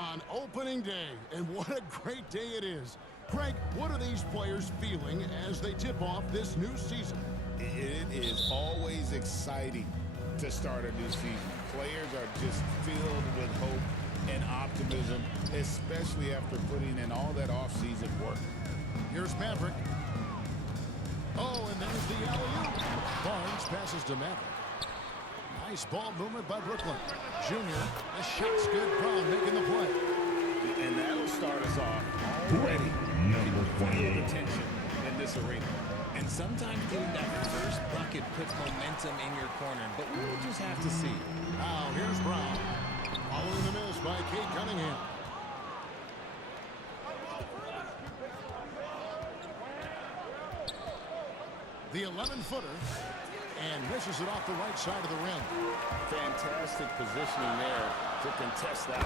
on opening day, and what a great day it is. Greg, what are these players feeling as they tip off this new season? It is always exciting to start a new season. Players are just filled with hope and optimism, especially after putting in all that offseason work. Here's Maverick. Oh, and there's the alley-oop. Barnes passes to Maverick. Nice ball movement by Brooklyn. Junior, the shot's good. Brown making the play. And that'll start us off already. Number 28. Attention in this arena. And sometimes getting that first bucket puts momentum in your corner, but we'll just have to see. Now, here's Brown. Following the miss by Kate Cunningham. The 11-footer. And misses it off the right side of the rim. Fantastic positioning there to contest that.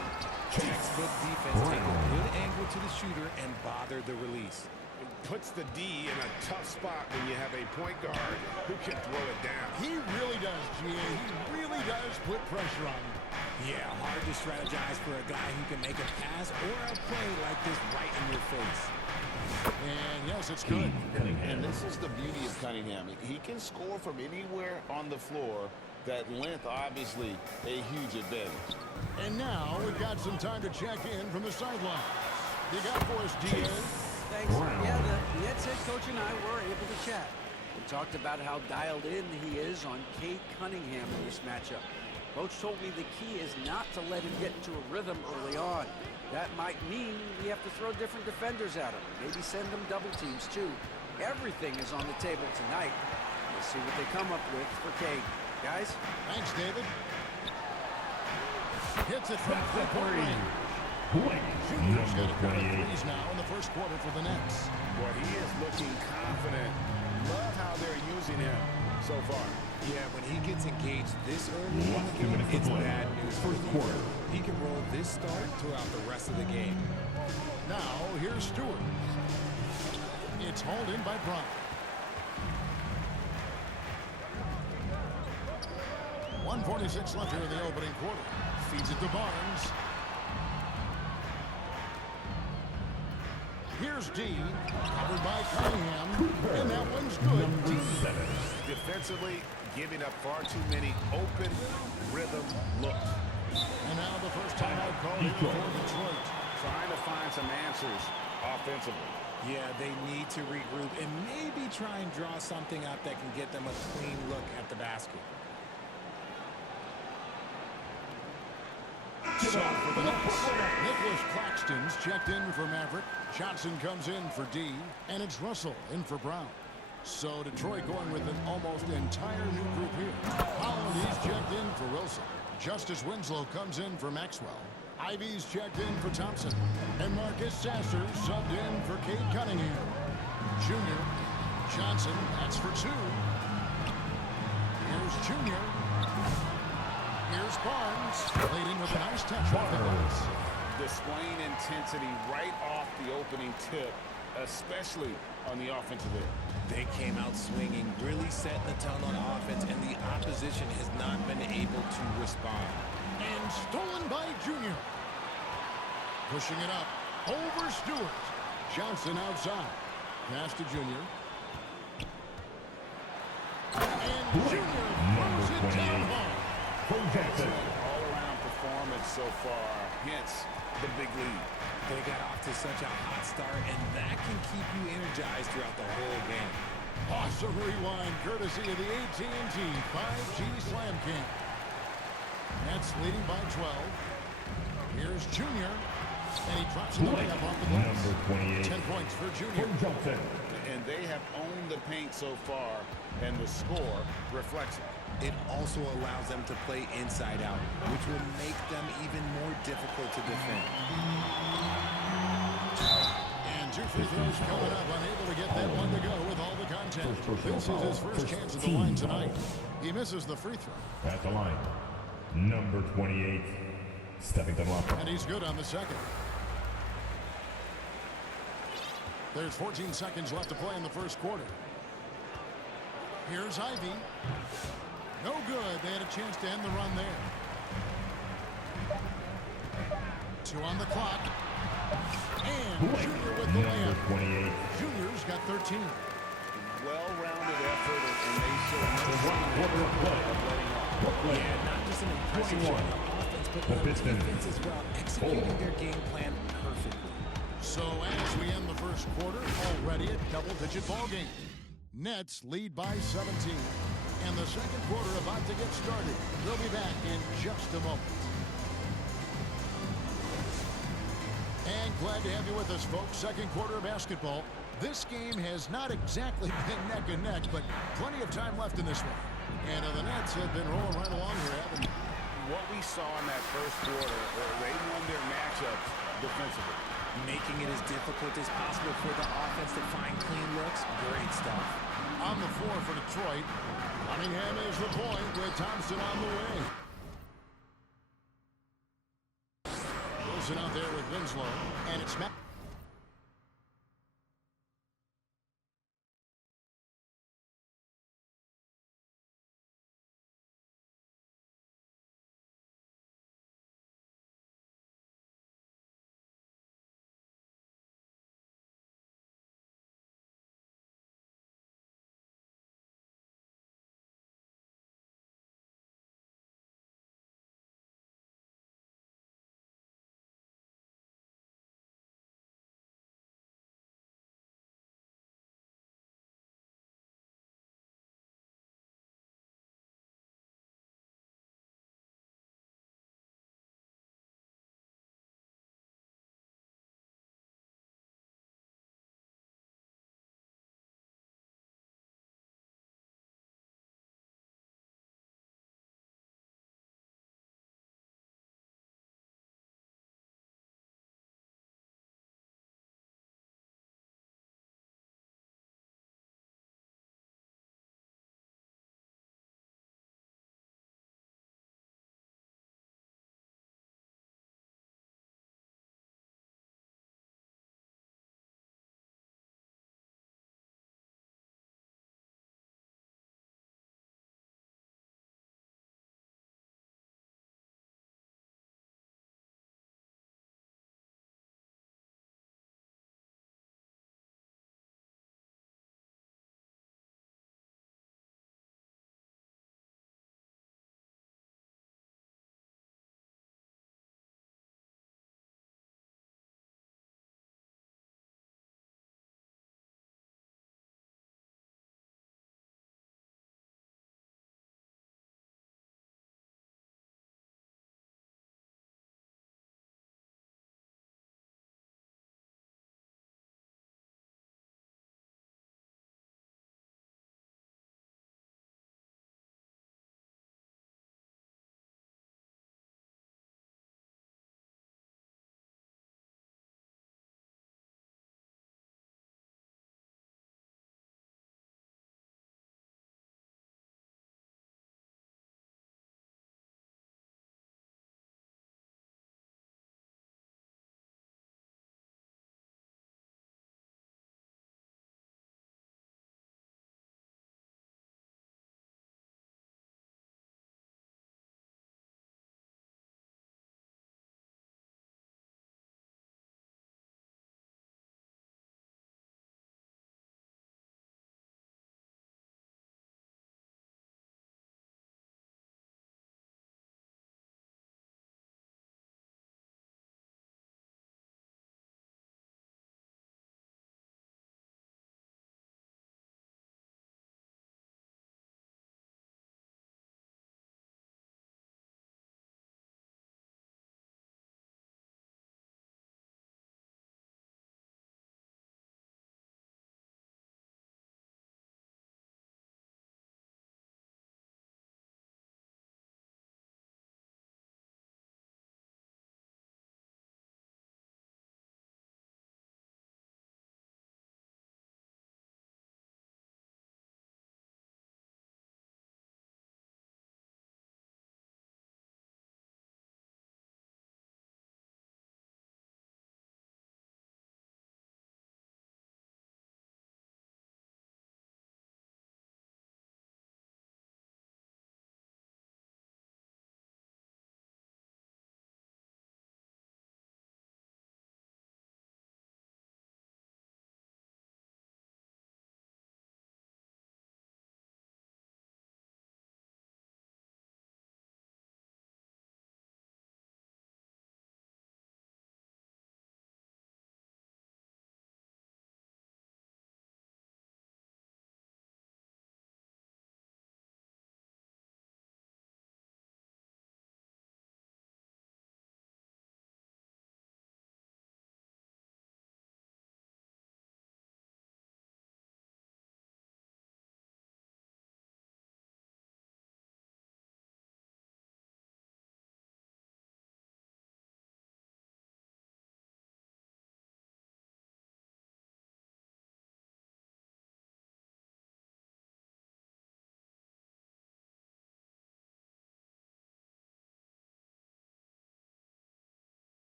Textbook defense. Take a good angle to the shooter and bother the release. It puts the D in a tough spot when you have a point guard who can throw it down. He really does, GA. He really does put pressure on you. Yeah, hard to strategize for a guy who can make a pass or a play like this right in your face. And yes, it's good. And this is the beauty of Cunningham. He can score from anywhere on the floor. That length, obviously, a huge advantage. And now we've got some time to check in from the sideline. You got for us, DA? Thanks. Yeah, the Nets head coach and I were able to chat. We talked about how dialed in he is on Cade Cunningham in this matchup. Coach told me the key is not to let him get into a rhythm early on. That might mean we have to throw different defenders at him. Maybe send them double teams, too. Everything is on the table tonight. We'll see what they come up with for Cade. Guys? Thanks, David. Hits it from three-point range. Junior's got a couple of threes now in the first quarter for the Nets. Boy, he is looking confident. Love how they're using him so far. Yeah, when he gets engaged this early in the game, it's bad news for the quarter. He can roll this start throughout the rest of the game. Now, here's Stewart. It's hauled in by Brown. 1:46 left here in the opening quarter. Feeds it to Barnes. Here's D, covered by Cunningham, and that one's good. D. Defensively, giving up far too many open rhythm looks. And now the first time out call here for Detroit. Trying to find some answers offensively. Yeah, they need to regroup and maybe try and draw something up that can get them a clean look at the basket. So for the Nets, Nicholas Claxton's checked in for Maverick. Johnson comes in for D, and it's Russell in for Brown. So Detroit going with an almost entire new group here. Holland, he's checked in for Wilson. Justice Winslow comes in for Maxwell. Ivy's checked in for Thompson. And Marcus Sasser subbed in for Cade Cunningham. Junior. Johnson, that's for two. Here's Junior. Here's Barnes. Laid in with a nice touch off the glass. Displaying intensity right off the opening tip, especially on the offensive end. They came out swinging, really setting the tone on offense, and the opposition has not been able to respond. And stolen by Junior. Pushing it up over Stewart. Johnson outside. Pass to Junior. And Junior throws it down home. All-around performance so far, hence the big lead. They got off to such a hot start, and that can keep you energized throughout the whole game. Awesome rewind, courtesy of the AT&T 5G Slam Cam. Nets leading by 12. Here's Junior, and he drops it up off the glass. Number 28. 10 points for Junior. And they have owned the paint so far, and the score reflects it. It also allows them to play inside out, which will make them even more difficult to defend. And two free throws coming up, unable to get that one to go with all the contact. This is his first chance at the line tonight. He misses the free throw. At the line, number 28, stepping to the line. And he's good on the second. There's 14 seconds left to play in the first quarter. Here's Ivy. No good. They had a chance to end the run there. 2 on the clock. And Junior with the Number layup. 28. Junior's got 13. Well-rounded effort, and they show no One quarter of play. letting off. Brooklyn, Yeah, not just an impressive 21. showing on offense, but The on Pistons. defense as well, executing 4. their game plan perfectly. So as we end the first quarter, already a double-digit ball game. Nets lead by 17. And the second quarter about to get started. We'll be back in just a moment. And glad to have you with us, folks. Second quarter of basketball. This game has not exactly been neck and neck, but plenty of time left in this one. And the Nets have been rolling right along here, haven't they? What we saw in that first quarter, they won their matchups defensively. Making it as difficult as possible for the offense to find clean looks. Great stuff. On the floor for Detroit. Cunningham is the point with Thompson on the way. Wilson out there with Winslow, and it's Matt.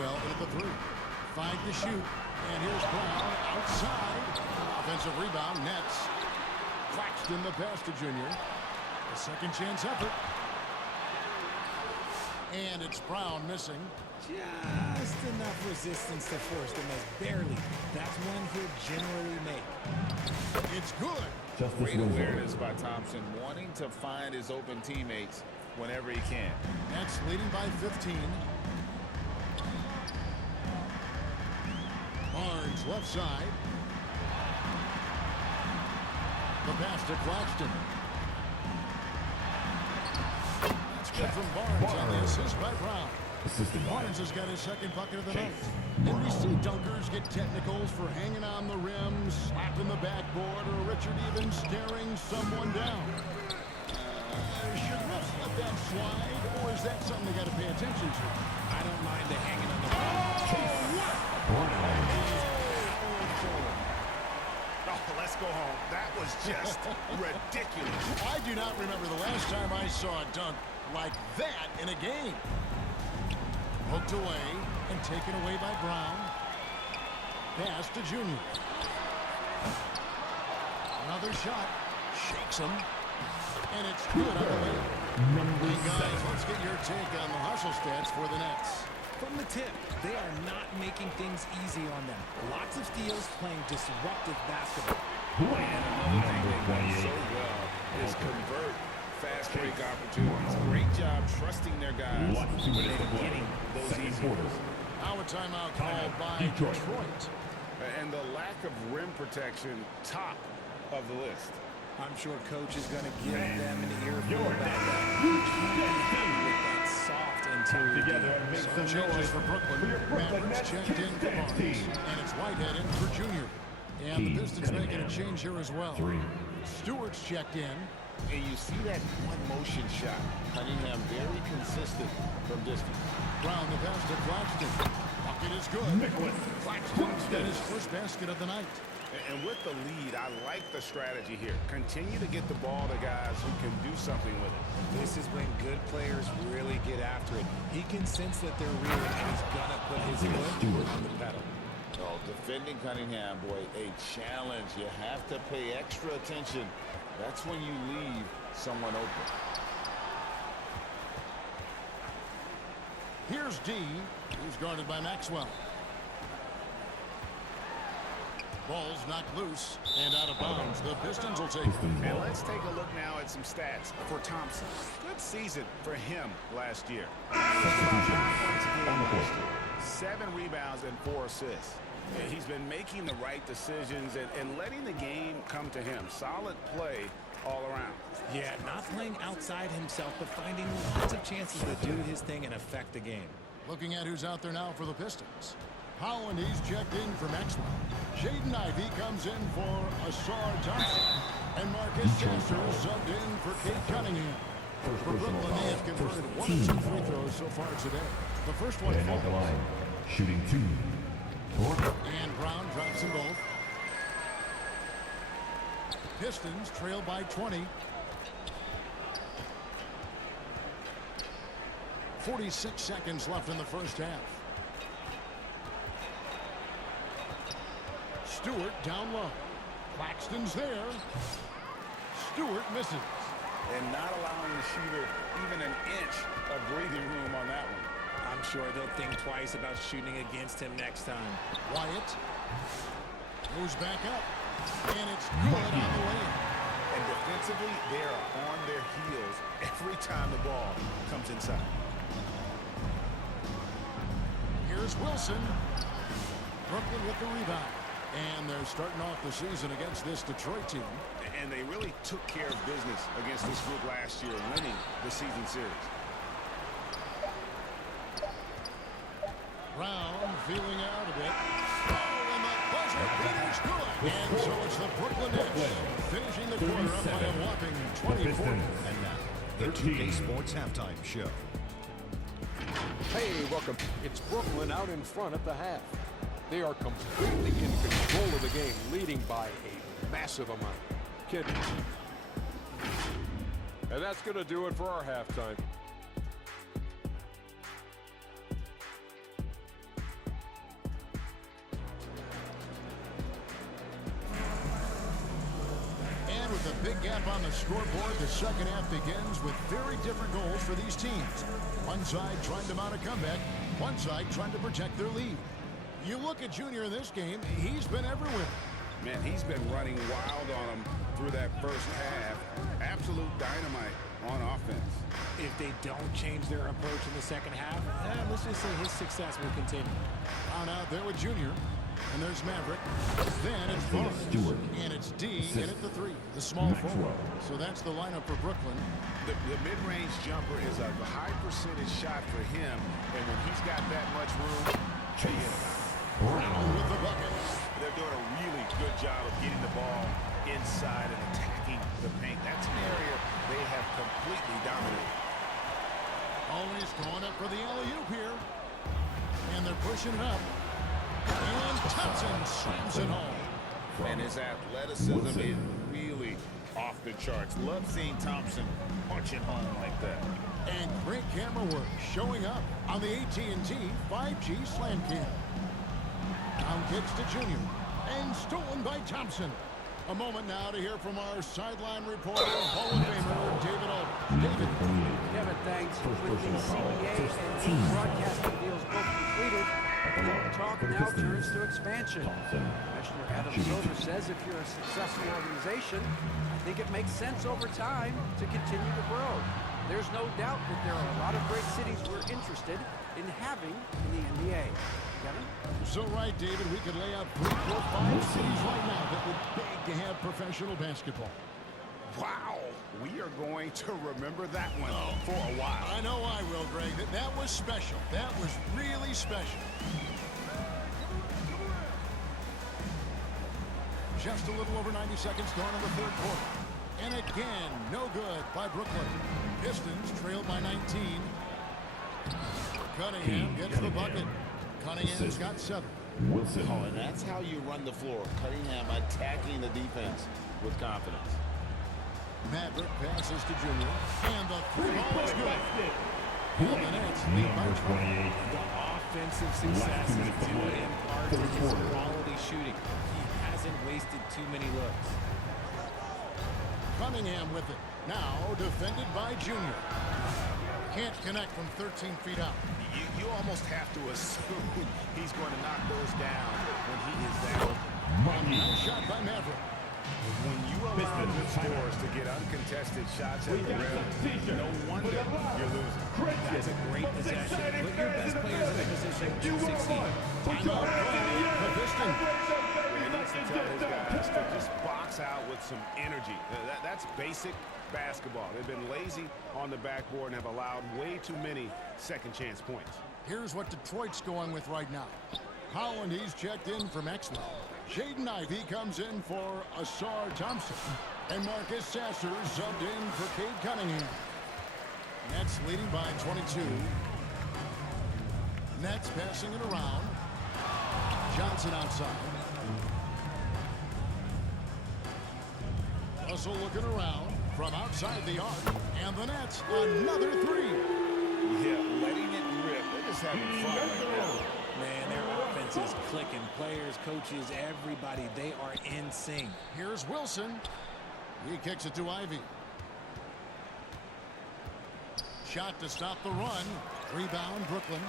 Maxwell in at the 3. 5 to shoot. And here's Brown outside. Offensive rebound, nets. Claxton the pass to Junior. A second chance effort. And it's Brown missing. Just enough resistance to force the miss. Barely. That's one he'll generally make. It's good. Great awareness by Thompson, wanting to find his open teammates whenever he can. Nets leading by 15. Barnes left side. The pass to Claxton. That's good from Barnes on the assist by Brown. Barnes has got his second bucket of the night. And we see dunkers get technicals for hanging on the rim, slapping the backboard, or Richard even staring someone down. Should refs let that slide, or is that something they got to pay attention to? I don't mind the hanging on the rim. Oh, let's go home. That was just ridiculous. I do not remember the last time I saw a dunk like that in a game. Hooked away and taken away by Brown. Pass to Junior. Another shot. Shakes him. And it's good on the way. Hey guys, let's get your take on the hustle stats for the Nets. From the tip, they are not making things easy on them. Lots of steals, playing disruptive basketball. And another thing they do so well is convert fast break opportunities. Great job trusting their guys and getting those easy ones. Now a timeout called by Detroit. And the lack of rim protection, top of the list. I'm sure coach is going to give them an earful about that. With that soft interior. Together, make Some some changes noise for Brooklyn. Mavericks checked in for Barnes. And it's Whitehead in for Junior. And the Pistons making a change here as well. Stewart's checked in. And you see that one motion shot. Cunningham very consistent from distance. Brown the pass to Claxton. Bucket is good. Claxton's got his first basket of the night. And with the lead, I like the strategy here. Continue to get the ball to guys who can do something with it. This is when good players really get after it. He can sense that they're reeling, and he's going to put his foot on the pedal. Oh, defending Cunningham, boy, a challenge. You have to pay extra attention. That's when you leave someone open. Here's D. He's guarded by Maxwell. Ball's knocked loose and out of bounds. The Pistons will take it. And let's take a look now at some stats for Thompson. Good season for him last year. 7 rebounds and 4 assists. He's been making the right decisions and letting the game come to him. Solid play all around. Yeah, not playing outside himself, but finding lots of chances to do his thing and affect the game. Looking at who's out there now for the Pistons. Howland, he's checked in for Maxwell. Jaden Ivey comes in for Asar Thompson. And Marcus Chester subbed in for Kate Cunningham. For Brooklyn, they have converted 1 of 2 free throws so far today. The first one And at the line, shooting 2. And Brown drops them both. Pistons trail by 20. 46 seconds left in the first half. Stewart down low. Claxton's there. Stewart misses. And not allowing the shooter even an inch of breathing room on that one. I'm sure they'll think twice about shooting against him next time. Wyatt moves back up. And it's good on the way. And defensively, they are on their heels every time the ball comes inside. Here's Wilson. Brooklyn with the rebound. And they're starting off the season against this Detroit team. And they really took care of business against this group last year, winning the season series. Brown feeling out a bit. Oh, and the buzzer beater's good. And so it's the Brooklyn Nets finishing the quarter up by a whopping 24. And now, the 2K Sports Halftime Show. Hey, welcome. It's Brooklyn out in front at the half. They are completely in control of the game, leading by a massive amount. Kidding. And that's going to do it for our halftime. With a big gap on the scoreboard, the second half begins with very different goals for these teams. One side trying to mount a comeback, one side trying to protect their lead. You look at Junior in this game, he's been everywhere. Man, he's been running wild on them through that first half. Absolute dynamite on offense. If they don't change their approach in the second half, let's just say his success will continue. On out there with Junior. And there's Maverick. Then it's Barnes. And it's D in at the 3. The small forward. So that's the lineup for Brooklyn. The mid-range jumper is a high percentage shot for him. And when he's got that much room, Brown with the bucket. they're doing a really good job of getting the ball inside and attacking the paint. That's an area they have completely dominated. Always going up for the alley-oop here. And they're pushing it up. And Thompson slams it home. And his athleticism is really off the charts. Love seeing Thompson punch it home like that. And great camera work showing up on the AT&T 5G Slam Cam. Down kicks to Junior. And stolen by Thompson. A moment now to hear from our sideline reporter, Hall of Famer David Aldridge. David. Kevin, thanks. With the CBA and broadcasting deals both completed, the talk now turns to expansion. Commissioner Adam Silver says if you're a successful organization, I think it makes sense over time to continue to grow. There's no doubt that there are a lot of great cities we're interested in having in the NBA. Kevin? So right, David, we could lay out 3, 4, 5 cities right now that would beg to have professional basketball. Wow, we are going to remember that one for a while. I know I will, Greg. That was special. That was really special. Just a little over 90 seconds gone in the third quarter. And again, no good by Brooklyn. Pistons trailed by 19. Cunningham gets the bucket. Cunningham's got 7. Wilson. Oh, and that's how you run the floor. Cunningham attacking the defense with confidence. Maverick passes to Junior. And the 3-ball is good. And the Nets lead by Number 28. The offensive success is due in part to his quality shooting. He hasn't wasted too many looks. Cunningham with it. Now defended by Junior. Can't connect from 13 feet out. You almost have to assume he's going to knock those down when he is that open. Nice shot by Maverick. When you allow good scores to get uncontested shots at the rim, no wonder you're losing. That's a great possession. Put your best players in a position to succeed. The Piston. He needs to tell his guys to just box out with some energy. That's basic basketball. They've been lazy on the backboard and have allowed way too many second chance points. Here's what Detroit's going with right now. Holland, he's checked in for Maxwell. Jaden Ivey comes in for Asar Thompson. And Marcus Sasser subbed in for Cade Cunningham. Nets leading by 22. Nets passing it around. Johnson outside. Russell looking around from outside the arc. And the Nets, another 3. Yeah, letting it rip. They're just having fun right now. Man, their offense is clicking. Players, coaches, everybody, they are in sync. Here's Wilson. He kicks it to Ivy. Shot to stop the run. Rebound, Brooklyn.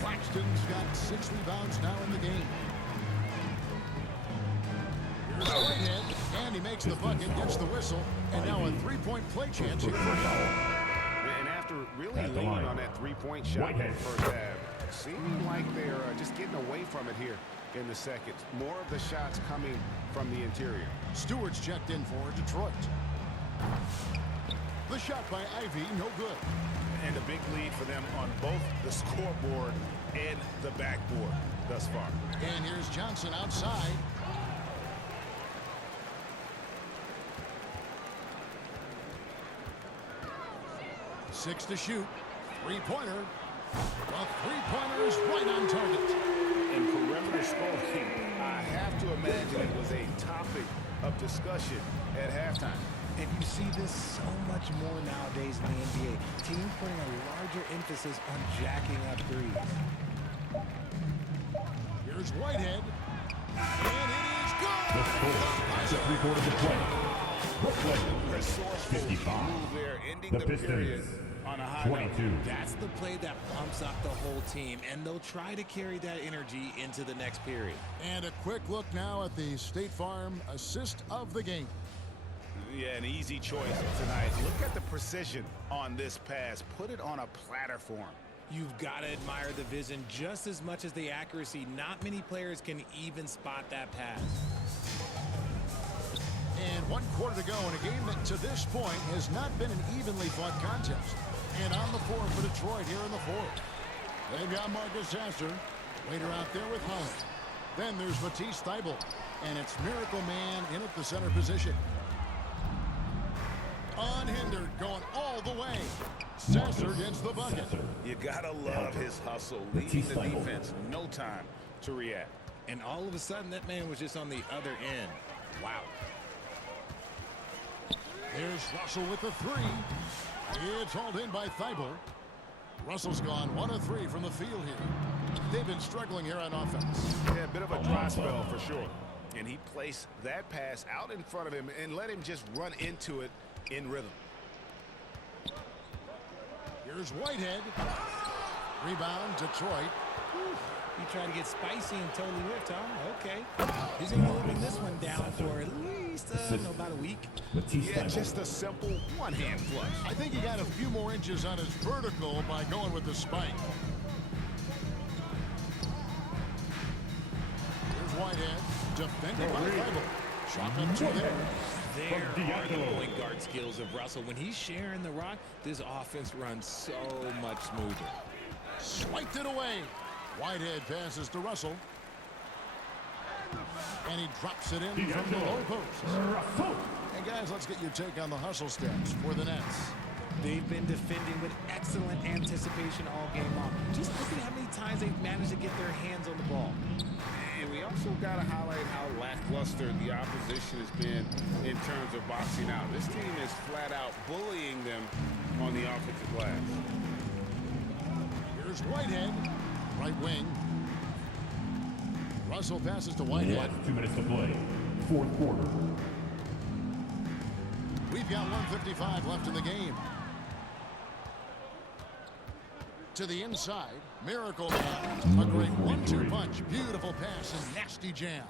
Claxton's got 6 rebounds now in the game. Here's Whitehead, and he makes the bucket, gets the whistle, and now a 3-point play chance here for him. And after really leaning on that 3-point shot in the first half, seeming like they're just getting away from it here in the second. More of the shots coming from the interior. Stewart's checked in for Detroit. The shot by Ivy, no good. And a big lead for them on both the scoreboard and the backboard thus far. And here's Johnson outside. Six to shoot. Three-pointer. The three-pointer is right on target. And perimeter scoring, I have to imagine it was a topic of discussion at halftime. And you see this so much more nowadays in the NBA. Teams putting a larger emphasis on jacking up threes. Here's Whitehead. And it is good! The 3-quarters of play. Brooklyn. Resourceful 55. move there, ending The the period Pistons. on a high note. 22. That's the play that pumps up the whole team, and they'll try to carry that energy into the next period. And a quick look now at the State Farm assist of the game. Yeah, an easy choice tonight. Look at the precision on this pass. Put it on a platter for him. You've got to admire the vision just as much as the accuracy. Not many players can even spot that pass. And 1 quarter to go in a game that to this point has not been an evenly fought contest. And on the floor for Detroit here in the fourth. They've got Marcus Sasser. Waiter out there with Hunt. Then there's Matisse Thybulle. And it's Miracle Man in at the center position. Unhindered, going all the way. Sasser gets the bucket. You gotta love his hustle, leading the defense. No time to react. And all of a sudden, that man was just on the other end. Wow. Here's Russell with the three. It's hauled in by Thybulle. Russell's gone 1 of 3 from the field here. They've been struggling here on offense. Yeah, a bit of a dry spell for sure. And he placed that pass out in front of him and let him just run into it in rhythm. Here's Whitehead. Rebound, Detroit. He tried to get spicy and totally whipped, huh? Okay. He's going to be living this one down for at least about a week. Yeah, just a simple one-hand flush. I think he got a few more inches on his vertical by going with the spike. Here's Whitehead. Defended by Thybulle. Shot up to there. There are the point guard skills of Russell. When he's sharing the rock, this offense runs so much smoother. Swiped it away. Whitehead passes to Russell. And he drops it in from the low post. And guys, let's get your take on the hustle steps for the Nets. They've been defending with excellent anticipation all game long. Just look at how many times they've managed to get their hands on the ball. And we also got to highlight how lackluster the opposition has been in terms of boxing out. This team is flat out bullying them on the offensive glass. Here's Whitehead, right wing. Russell passes to Whitehead. 2 minutes to play. Fourth quarter. We've got 1:55 left in the game. To the inside, Miracle Man. A great 1-2 punch. Beautiful pass and nasty jam.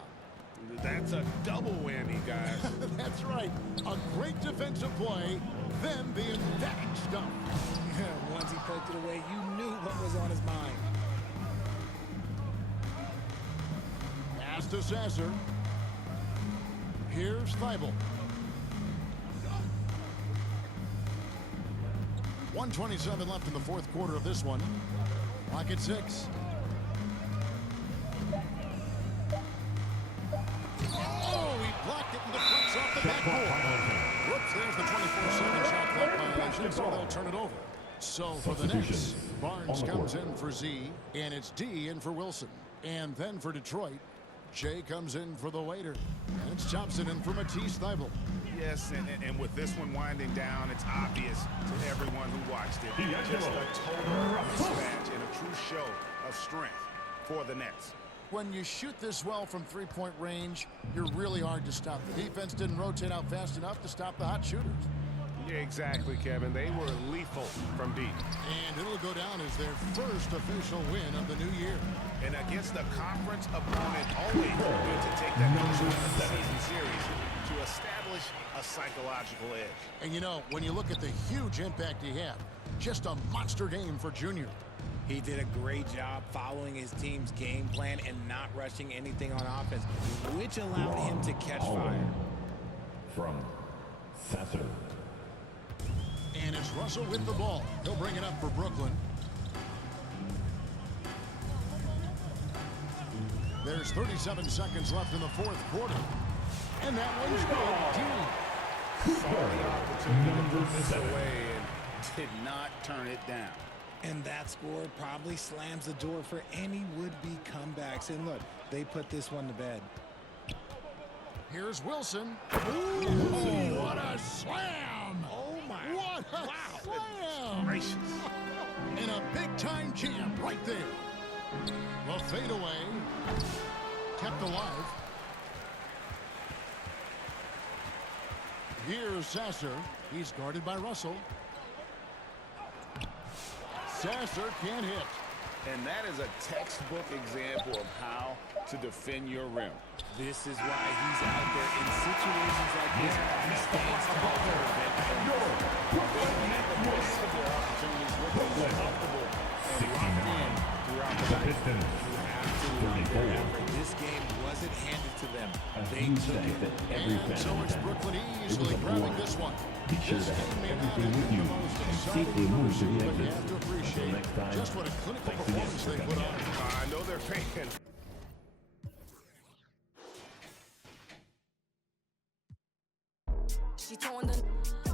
That's a double whammy, guys. That's right. A great defensive play, then the emphatic stuff. Once he poked it away, you knew what was on his mind. Pass to Sasser. Here's Thybulle. 1:27 left in the fourth quarter of this one. Clock at 6. Oh, he blocked it and deflects off the backboard. Whoops, there's the 24-second shot clock violation, so they'll turn it over. So for the Nets, Barnes comes in for Z, and it's D in for Wilson. And then for Detroit, Jay comes in for the waiter. And it's Thompson in for Matisse Thybulle. Yes, and with this one winding down, it's obvious to everyone who watched it. Just a total mismatch and a true show of strength for the Nets. When you shoot this well from three-point range, you're really hard to stop. The defense didn't rotate out fast enough to stop the hot shooters. Yeah, exactly, Kevin. They were lethal from deep. And it'll go down as their first official win of the new year. And against a conference opponent, always good to take that first win of the season series to establish a psychological edge. And you know, when you look at the huge impact he had, just a monster game for Junior. He did a great job following his team's game plan and not rushing anything on offense, which allowed him to catch fire. From Sasser. And it's Russell with the ball. He'll bring it up for Brooklyn. There's 37 seconds left in the fourth quarter. And that one's good. Saw the opportunity to put this away and did not turn it down. And that score probably slams the door for any would-be comebacks. And look, they put this one to bed. Here's Wilson. Ooh, what a slam! Oh, my. What a slam! Gracious. And a big-time jam right there. The fadeaway kept alive. Here's Sasser. He's guarded by Russell. Sasser can't hit. And that is a textbook example of how to defend your rim. This is why he's out there in situations like this. He stands tall to prevent errors. They had the most of their opportunities looking comfortable and locked in throughout the night. Pistons. You have to love their effort. This game wasn't handed to them. They took it. And so it's Brooklyn easily grabbing this one. Be sure to have everything with you and safely move to the But you exit. have to Until appreciate next time, just what a clinical thanks again performance for they coming put on. out. I know they're paying. She throwing the